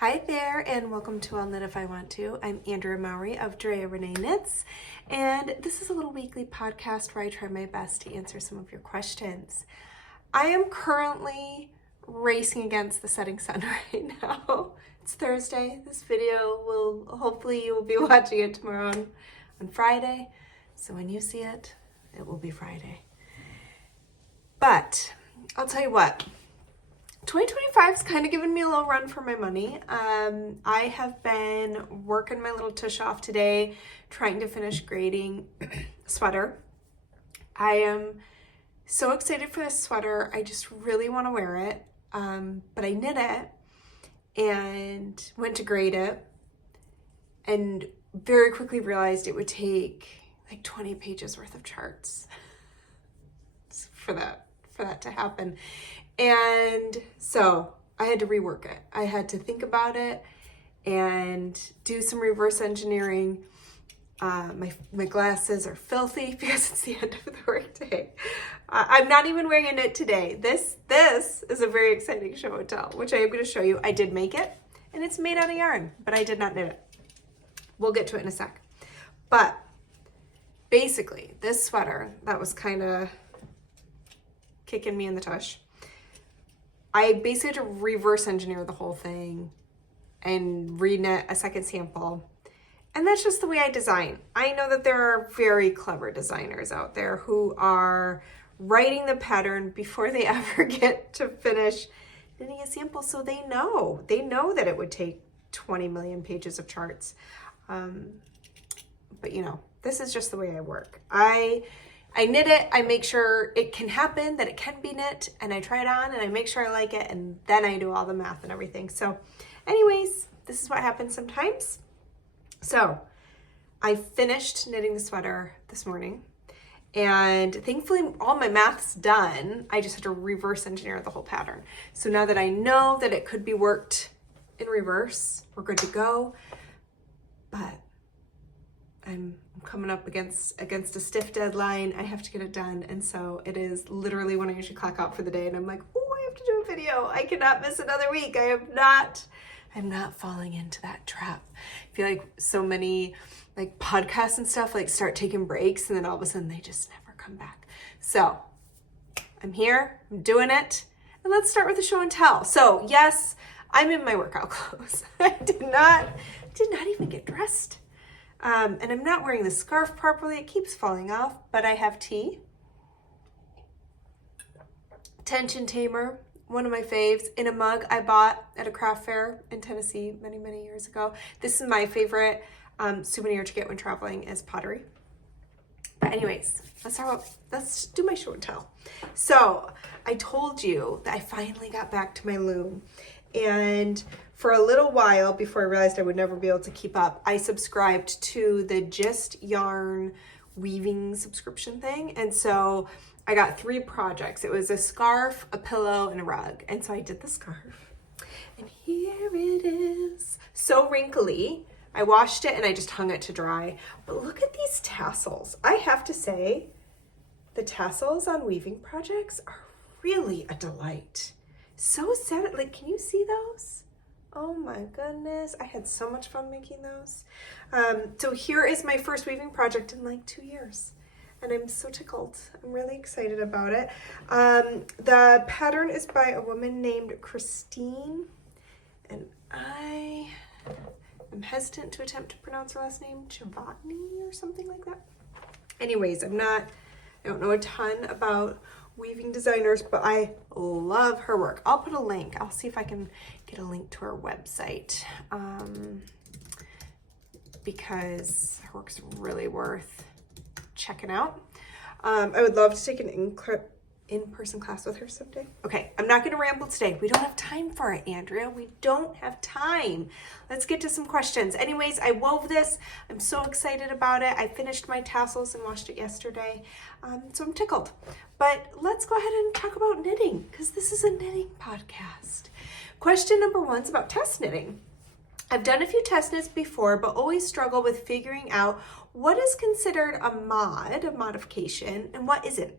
Hi there, and welcome to I'll Knit If I Want To. I'm Andrea Mowry of Drea Renee Knits, and this is a little weekly podcast where I try my best to answer some of your questions. I am currently racing against the setting sun right now. It's Thursday. This video hopefully you will be watching it tomorrow on Friday. So when you see it, it will be Friday. But I'll tell you what, 2025 is kind of giving me a little run for my money. I have been working my little tush off today, trying to finish grading sweater. I am so excited for this sweater. I just really want to wear it. But I knit it and went to grade it and very quickly realized it would take like 20 pages worth of charts for that to happen. And so I had to rework it. I had to think about it and do some reverse engineering. My glasses are filthy because it's the end of the workday. I'm not even wearing a knit today. This is a very exciting show and tell, which I am going to show you. I did make it, and it's made out of yarn, but I did not knit it. We'll get to it in a sec. But basically, this sweater that was kind of kicking me in the tush, I basically had to reverse engineer the whole thing and re-knit a second sample. And that's just the way I design. I know that there are very clever designers out there who are writing the pattern before they ever get to finish knitting a sample, so they know that it would take 20 million pages of charts. But you know, this is just the way I work. I knit it, I make sure it can happen, that it can be knit, and I try it on and I make sure I like it, and then I do all the math and everything. So anyways, this is what happens sometimes. So I finished knitting the sweater this morning, and thankfully all my math's done. I just had to reverse engineer the whole pattern. So now that I know that it could be worked in reverse, we're good to go. But I'm coming up against a stiff deadline. I have to get it done. And so it is literally when I usually clock out for the day and I'm like, oh, I have to do a video. I cannot miss another week. I'm not falling into that trap. I feel like so many like podcasts and stuff like start taking breaks and then all of a sudden they just never come back. So I'm here, I'm doing it. And let's start with the show and tell. So yes, I'm in my workout clothes. I did not even get dressed. And I'm not wearing the scarf properly. It keeps falling off, but I have tea. Tension Tamer, one of my faves, in a mug I bought at a craft fair in Tennessee many, many years ago. This is my favorite souvenir to get when traveling is pottery. But anyways, let's do my show and tell. So I told you that I finally got back to my loom, and for a little while before I realized I would never be able to keep up, I subscribed to the Just Yarn weaving subscription thing. And so I got 3 projects. It was a scarf, a pillow, and a rug. And so I did the scarf. And here it is. So wrinkly. I washed it and I just hung it to dry. But look at these tassels. I have to say, the tassels on weaving projects are really a delight. So sad. Like, can you see those? Oh my goodness, I had so much fun making those. So here is my first weaving project in like 2 years. And I'm so tickled. I'm really excited about it. The pattern is by a woman named Christine. And I am hesitant to attempt to pronounce her last name, Chavatni or something like that. Anyways, I don't know a ton about weaving designers, but I love her work. I'll put a link. I'll see if I can get a link to her website because her work's really worth checking out. I would love to take an in-person class with her someday. Okay, I'm not gonna ramble today. We don't have time for it, Andrea. We don't have time. Let's get to some questions. Anyways, I wove this. I'm so excited about it. I finished my tassels and washed it yesterday. So I'm tickled. But let's go ahead and talk about knitting because this is a knitting podcast. Question number 1 is about test knitting. I've done a few test knits before, but always struggle with figuring out what is considered a modification, and what isn't?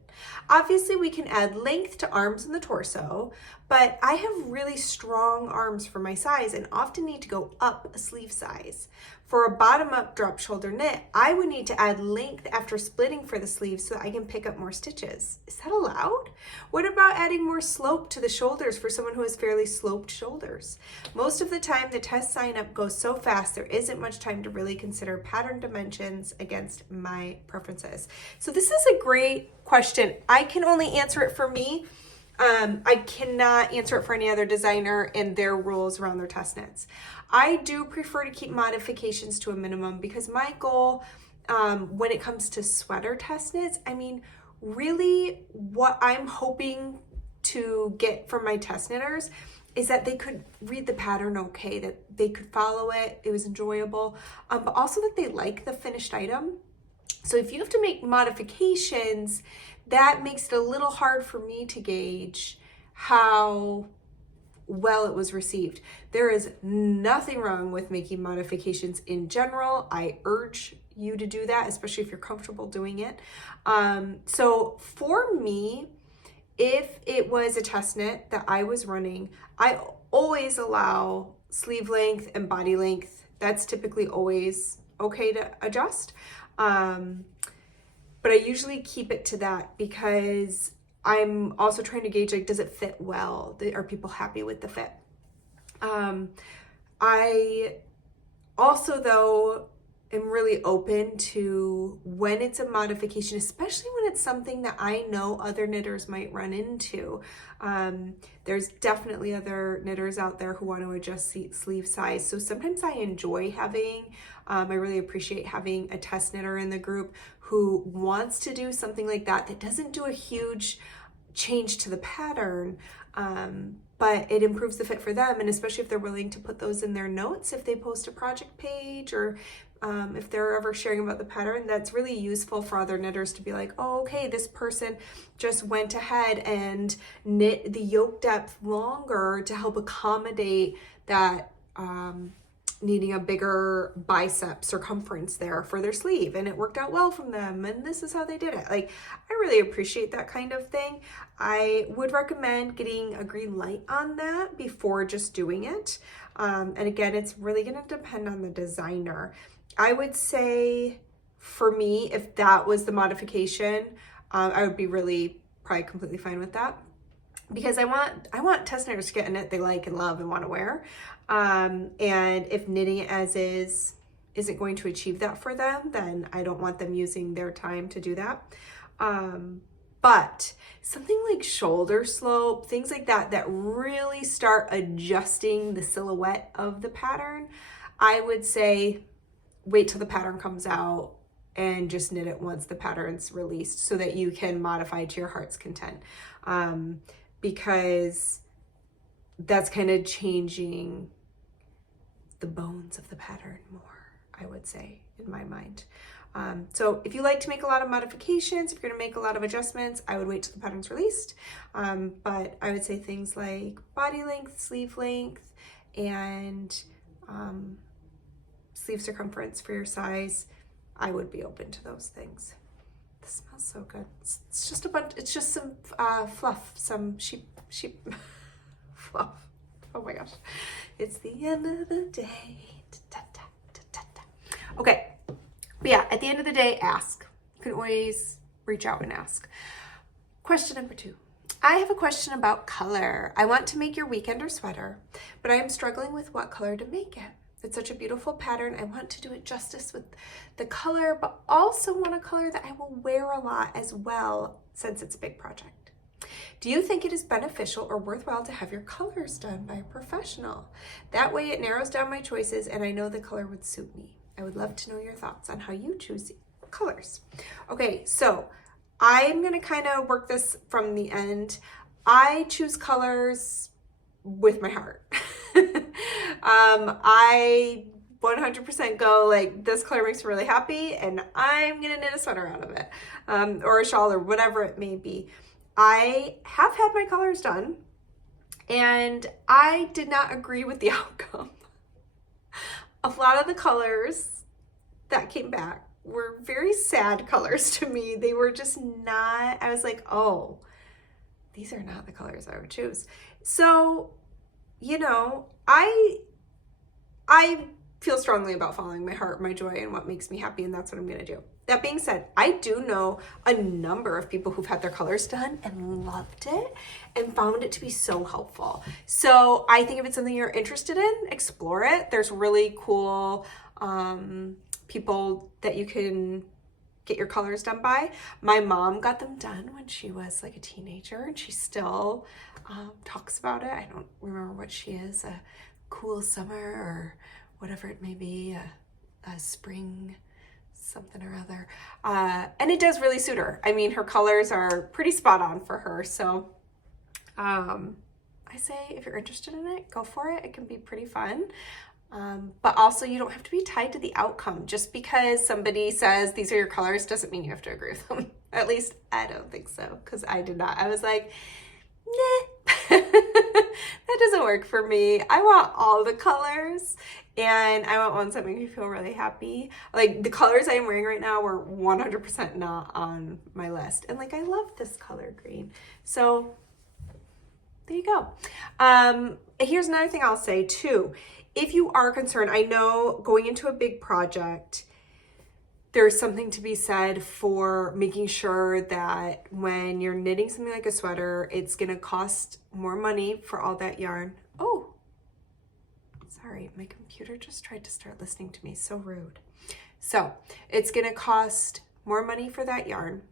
Obviously, we can add length to arms and the torso, but I have really strong arms for my size and often need to go up a sleeve size. For a bottom-up drop shoulder knit, I would need to add length after splitting for the sleeves so that I can pick up more stitches. Is that allowed? What about adding more slope to the shoulders for someone who has fairly sloped shoulders? Most of the time, the test sign up goes so fast, there isn't much time to really consider pattern dimensions against my preferences. So this is a great question. I can only answer it for me. I cannot answer it for any other designer and their rules around their test knits. I do prefer to keep modifications to a minimum because my goal when it comes to sweater test knits, I mean, really what I'm hoping to get from my test knitters is that they could read the pattern okay, that they could follow it, it was enjoyable, but also that they like the finished item. So if you have to make modifications, that makes it a little hard for me to gauge how well it was received. There is nothing wrong with making modifications in general. I urge you to do that, especially if you're comfortable doing it. So for me, if it was a test knit that I was running, I always allow sleeve length and body length. That's typically always okay to adjust. But I usually keep it to that because I'm also trying to gauge, like, does it fit well? Are people happy with the fit? I also, though, am really open to when it's a modification, especially when it's something that I know other knitters might run into. There's definitely other knitters out there who want to adjust sleeve size. So sometimes I enjoy having, I really appreciate having a test knitter in the group who wants to do something like that, that doesn't do a huge change to the pattern, but it improves the fit for them. And especially if they're willing to put those in their notes, if they post a project page or if they're ever sharing about the pattern, that's really useful for other knitters to be like, oh, okay, this person just went ahead and knit the yoke depth longer to help accommodate that needing a bigger bicep circumference there for their sleeve, and it worked out well from them, and this is how they did it. Like, I really appreciate that kind of thing. I would recommend getting a green light on that before just doing it. And again, it's really going to depend on the designer. I would say for me, if that was the modification, I would be really probably completely fine with that, because I want test knitters to get a knit they like and love and want to wear. And if knitting it as is isn't going to achieve that for them, then I don't want them using their time to do that. But something like shoulder slope, things like that, that really start adjusting the silhouette of the pattern, I would say wait till the pattern comes out and just knit it once the pattern's released so that you can modify to your heart's content. Because that's kind of changing the bones of the pattern more, I would say, in my mind. So if you like to make a lot of modifications, if you're gonna make a lot of adjustments, I would wait till the pattern's released. But I would say things like body length, sleeve length, and sleeve circumference for your size, I would be open to those things. This smells so good. It's just a bunch, it's just some fluff, some sheep fluff. Oh my gosh. It's the end of the day. Okay. But yeah, at the end of the day, ask. You can always reach out and ask. Question number 2. I have a question about color. I want to make your weekender sweater, but I am struggling with what color to make it. It's such a beautiful pattern. I want to do it justice with the color, but also want a color that I will wear a lot as well, since it's a big project. Do you think it is beneficial or worthwhile to have your colors done by a professional? That way it narrows down my choices and I know the color would suit me. I would love to know your thoughts on how you choose colors. Okay, so I'm gonna kind of work this from the end. I choose colors with my heart. I 100% go like, this color makes me really happy and I'm gonna knit a sweater out of it, or a shawl or whatever it may be. I have had my colors done and I did not agree with the outcome. A lot of the colors that came back were very sad colors to me. They were just not, I was like, oh, these are not the colors I would choose. So, you know, I feel strongly about following my heart, my joy, and what makes me happy, and that's what I'm gonna do. That being said, I do know a number of people who've had their colors done and loved it and found it to be so helpful. So I think if it's something you're interested in, explore it. There's really cool people that you can get your colors done by. My mom got them done when she was like a teenager, and she still talks about it. I don't remember what she is, a cool summer or whatever it may be, a spring something or other. And it does really suit her. I mean, her colors are pretty spot on for her. So I say if you're interested in it, go for it. It can be pretty fun. But also you don't have to be tied to the outcome. Just because somebody says these are your colors doesn't mean you have to agree with them. At least I don't think so, because I did not. I was like, nah, that doesn't work for me. I want all the colors, and I want ones that make me feel really happy. Like the colors I am wearing right now were 100% not on my list. And like, I love this color green. So there you go. Here's another thing I'll say too. If you are concerned, I know going into a big project, there's something to be said for making sure that when you're knitting something like a sweater, it's gonna cost more money for all that yarn. Oh, sorry, my computer just tried to start listening to me, so rude. So it's gonna cost more money for that yarn.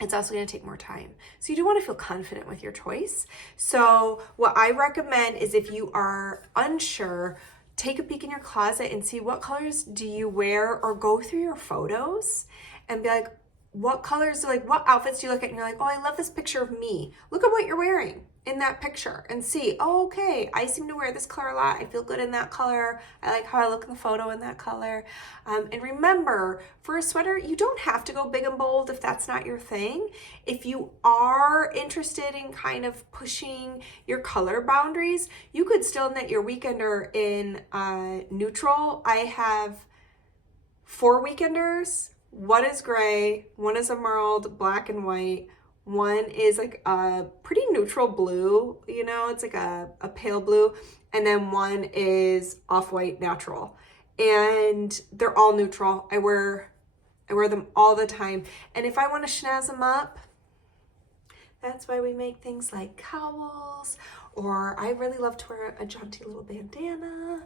It's also going to take more time. So you do want to feel confident with your choice. So what I recommend is, if you are unsure, take a peek in your closet and see what colors do you wear, or go through your photos and be like, what colors, like what outfits do you look at and you're like, oh, I love this picture of me. Look at what you're wearing in that picture and see, oh, okay, I seem to wear this color a lot. I feel good in that color. I like how I look in the photo in that color. And remember, for a sweater, you don't have to go big and bold if that's not your thing. If you are interested in kind of pushing your color boundaries, you could still knit your weekender in neutral. I have 4 weekenders. One is gray, one is emerald, black and white. One is like a pretty neutral blue, you know, it's like a pale blue. And then one is off-white natural. And they're all neutral. I wear them all the time. And if I want to snazz them up, that's why we make things like cowls, or I really love to wear a jaunty little bandana.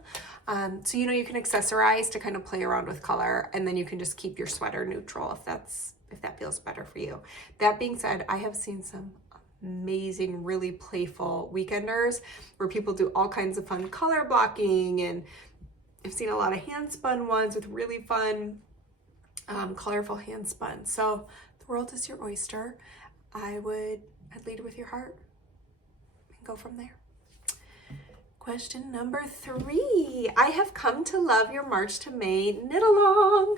So, you know, you can accessorize to kind of play around with color, and then you can just keep your sweater neutral if that feels better for you. That being said, I have seen some amazing, really playful weekenders where people do all kinds of fun color blocking, and I've seen a lot of hand spun ones with really fun, colorful hand spun. So the world is your oyster. I'd lead with your heart and go from there. Question number 3. I have come to love your March to May knit along.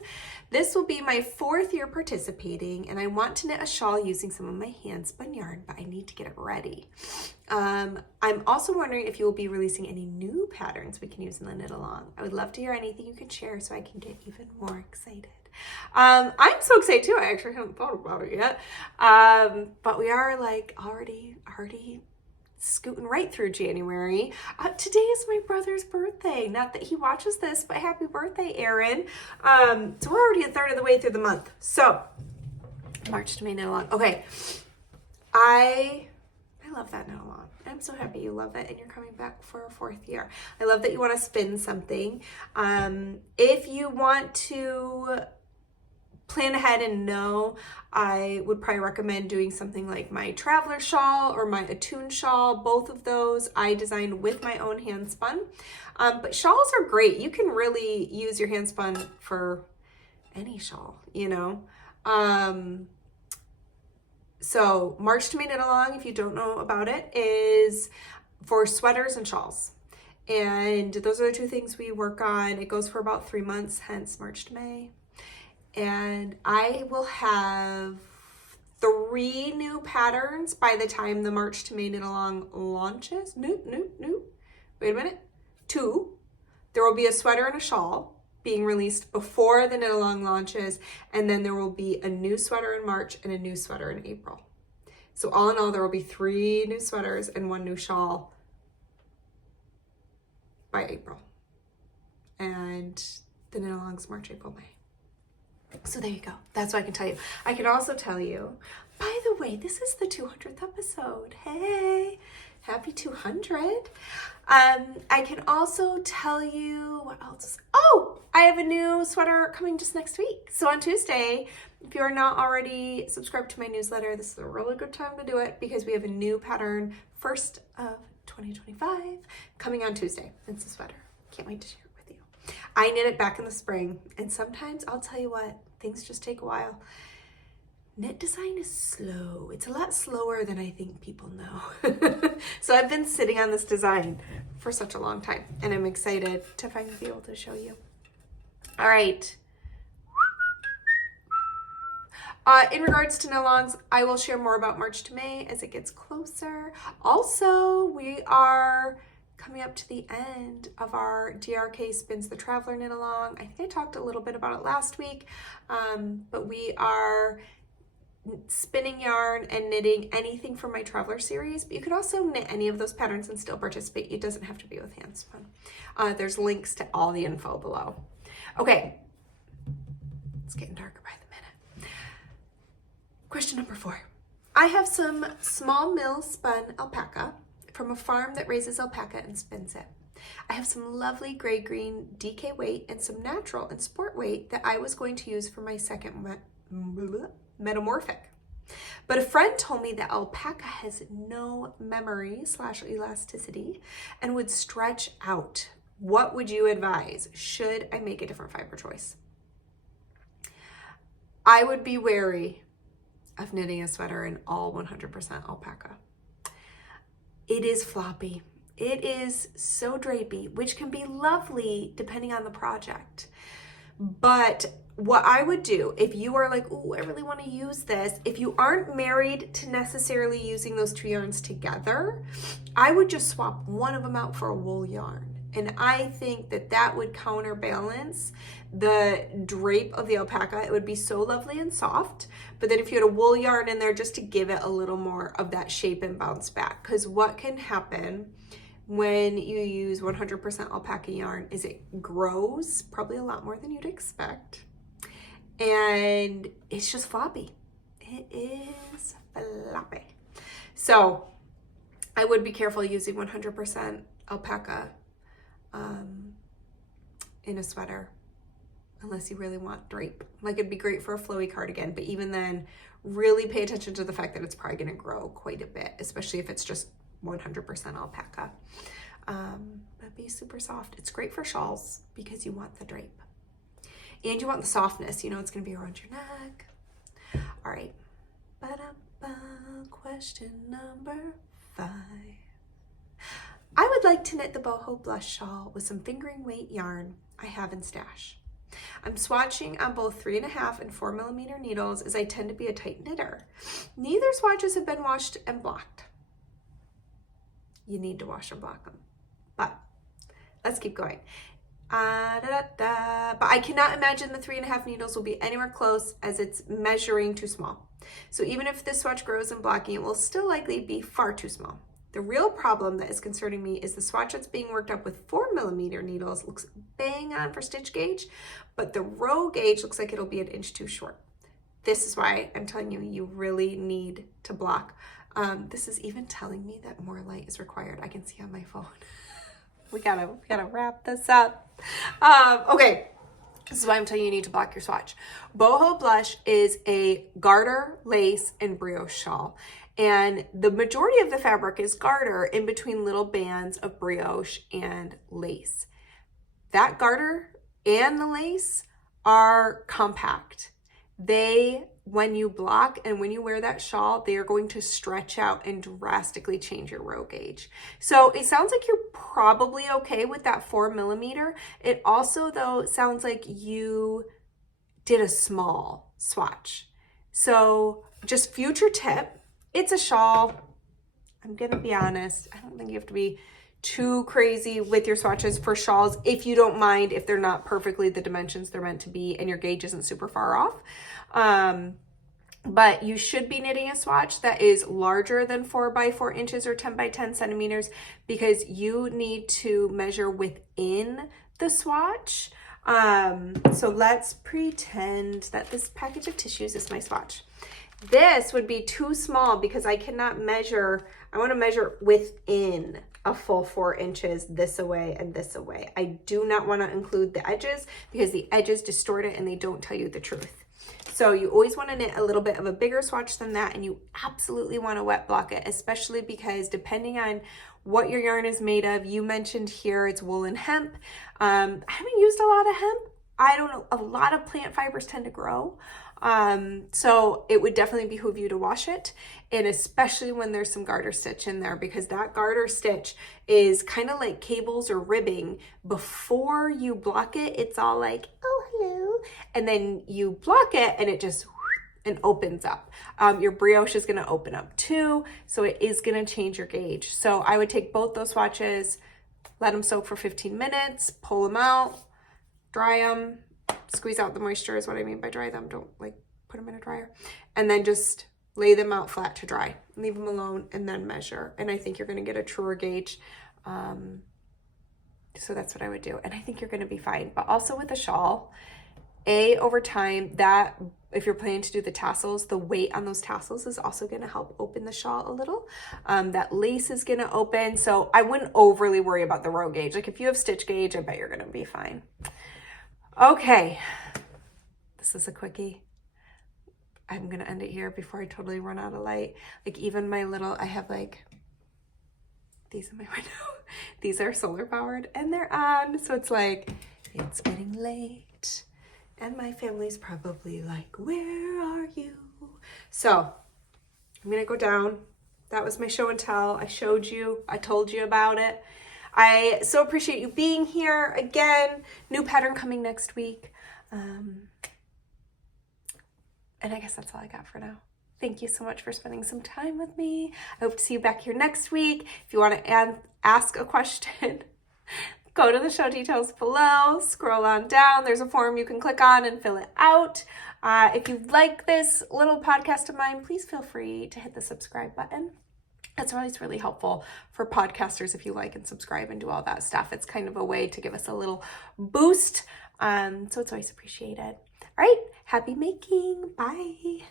This will be my 4th year participating, and I want to knit a shawl using some of my hand spun yarn, but I need to get it ready. I'm also wondering if you will be releasing any new patterns we can use in the knit along. I would love to hear anything you can share so I can get even more excited. I'm so excited too. I actually haven't thought about it yet. But we are like already scooting right through January. Today is my brother's birthday. Not that he watches this, but happy birthday, Aaron. So we're already a third of the way through the month. So March to May knit along. Okay. I love that knit along. I'm so happy you love it and you're coming back for a 4th year. I love that you want to spin something. If you want to plan ahead and know, I would probably recommend doing something like my traveler shawl or my Attune shawl. Both of those I designed with my own hand spun. But shawls are great. You can really use your hand spun for any shawl, you know. So March to May knit along, if you don't know about it, is for sweaters and shawls. And those are the 2 things we work on. It goes for about 3 months, hence March to May. And I will have 3 new patterns by the time the March to May knit along launches. Wait a minute. 2. There will be a sweater and a shawl. being released before the knit along launches, and then there will be a new sweater in March and a new sweater in April. So all in all, there will be 3 new sweaters and 1 new shawl by April. And the knit alongs March, April, May. So there you go. That's what I can tell you. I can also tell you, by the way, this is the 200th episode. Hey, happy 200. I can also tell you what else. Oh, I have a new sweater coming just next week. So on Tuesday, if you're not already subscribed to my newsletter, this is a really good time to do it because we have a new pattern, 1st of 2025, coming on Tuesday. It's a sweater. Can't wait to share it with you. I knit it back in the spring, and sometimes I'll tell you what, things just take a while. Knit design is slow. It's a lot slower than I think people know. So I've been sitting on this design for such a long time, and I'm excited to finally be able to show you. All right. In regards to knit-alongs, I will share more about March to May as it gets closer. Also, we are coming up to the end of our DRK Spins the Traveler knit-along. I think I talked a little bit about it last week, but we are spinning yarn and knitting anything from my Traveler series, but you could also knit any of those patterns and still participate. It doesn't have to be with hand spun. There's links to all the info below. Okay, it's getting darker by the minute. Question number 4. I have some small mill spun alpaca from a farm that raises alpaca and spins it. I have some lovely gray-green DK weight and some natural and sport weight that I was going to use for my second metamorphic. But a friend told me that alpaca has no memory / elasticity and would stretch out. What would you advise? Should I make a different fiber choice? I would be wary of knitting a sweater in all 100% alpaca. It is floppy. It is so drapey, which can be lovely depending on the project. But what I would do if you are like, oh, I really want to use this, if you aren't married to necessarily using those 2 yarns together, I would just swap one of them out for a wool yarn. And I think that that would counterbalance the drape of the alpaca. It would be so lovely and soft. But then if you had a wool yarn in there just to give it a little more of that shape and bounce back. Because what can happen when you use 100% alpaca yarn is it grows probably a lot more than you'd expect. And it's just floppy. It is floppy. So I would be careful using 100% alpaca in a sweater unless you really want drape. Like, it'd be great for a flowy cardigan, but even then, really pay attention to the fact that it's probably going to grow quite a bit, especially if it's just 100% alpaca. But be super soft. It's great for shawls because you want the drape and you want the softness. You know, it's going to be around your neck. All right. Question number 5. I would like to knit the boho blush shawl with some fingering weight yarn I have in stash. I'm swatching on both 3.5 and 4mm needles as I tend to be a tight knitter. Neither swatches have been washed and blocked. You need to wash and block them. But let's keep going. But I cannot imagine the 3.5 needles will be anywhere close as it's measuring too small. So even if this swatch grows and blocking, it will still likely be far too small. The real problem that is concerning me is the swatch that's being worked up with 4mm needles looks bang on for stitch gauge, but the row gauge looks like it'll be an inch too short. This is why I'm telling you, you really need to block. This is even telling me that more light is required. I can see on my phone. we gotta wrap this up. Okay. This is why I'm telling you need to block your swatch. Boho Blush is a garter, lace, and brioche shawl. And the majority of the fabric is garter in between little bands of brioche and lace. That garter and the lace are compact. They, when you block and when you wear that shawl, they are going to stretch out and drastically change your row gauge. So it sounds like you're probably okay with that 4mm. It also, though, sounds like you did a small swatch. So just future tip, it's a shawl. I'm gonna be honest, I don't think you have to be too crazy with your swatches for shawls if you don't mind, if they're not perfectly the dimensions they're meant to be and your gauge isn't super far off. But you should be knitting a swatch that is larger than 4 by 4 inches or 10 by 10 centimeters because you need to measure within the swatch. So let's pretend that this package of tissues is my swatch. This would be too small because I cannot measure. I want to measure within a full 4 inches this away and this away. I do not want to include the edges because the edges distort it and they don't tell you the truth. So you always want to knit a little bit of a bigger swatch than that, and you absolutely want to wet block it, especially because depending on what your yarn is made of, you mentioned here it's wool and hemp. I haven't used a lot of hemp. I don't know, a lot of plant fibers tend to grow. So it would definitely behoove you to wash it, and especially when there's some garter stitch in there, because that garter stitch is kind of like cables or ribbing. Before you block it, it's all like, oh, hello. And then you block it and it just and opens up. Your brioche is going to open up too. So it is going to change your gauge. So I would take both those swatches, let them soak for 15 minutes, pull them out, dry them, squeeze out the moisture is what I mean by dry them. Don't like put them in a dryer. And then just lay them out flat to dry. Leave them alone and then measure. And I think you're going to get a truer gauge. So that's what I would do. And I think you're going to be fine. But also with a shawl, over time, that if you're planning to do the tassels, the weight on those tassels is also going to help open the shawl a little. That lace is going to open. So I wouldn't overly worry about the row gauge. Like if you have stitch gauge, I bet you're going to be fine. Okay, this is a quickie. I'm going to end it here before I totally run out of light. Like even my little, I have like these in my window. These are solar powered and they're on. So it's like, it's getting late. And my family's probably like, where are you? So I'm going to go down. That was my show and tell. I showed you. I told you about it. I so appreciate you being here. Again, new pattern coming next week. And I guess that's all I got for now. Thank you so much for spending some time with me. I hope to see you back here next week. If you want to ask a question, go to the show details below, scroll on down. There's a form you can click on and fill it out. If you like this little podcast of mine, please feel free to hit the subscribe button. That's always really helpful for podcasters if you like and subscribe and do all that stuff. It's kind of a way to give us a little boost. So it's always appreciated. All right, happy making. Bye.